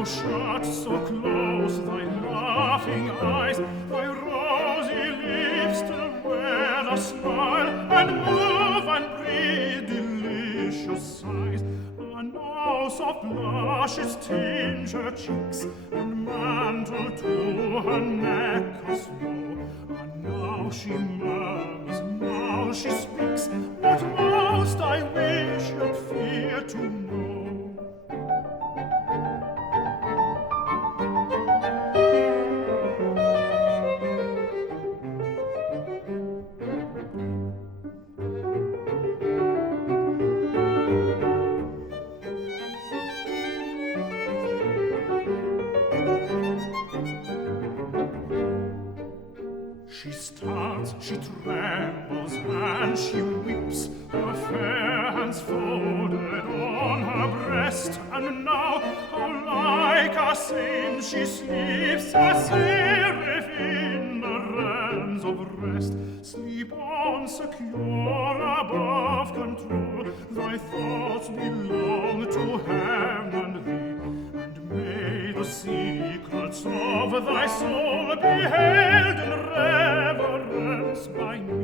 shut so close thy laughing eyes, thy rosy lips still wear a smile, and move and breathe delicious sighs. And now soft blushes tinge her cheeks, and mantle to her neck a snow. And now she murmurs, now she speaks, what most I wish and fear to know. She starts, she trembles, and she weeps, her fair hands folded on her breast. And now, how like a saint she sleeps, a seraph in the realms of rest. Sleep on, secure above control, thy thoughts belong to heaven and thee, and may the secrets of thy soul be held in reverence by me.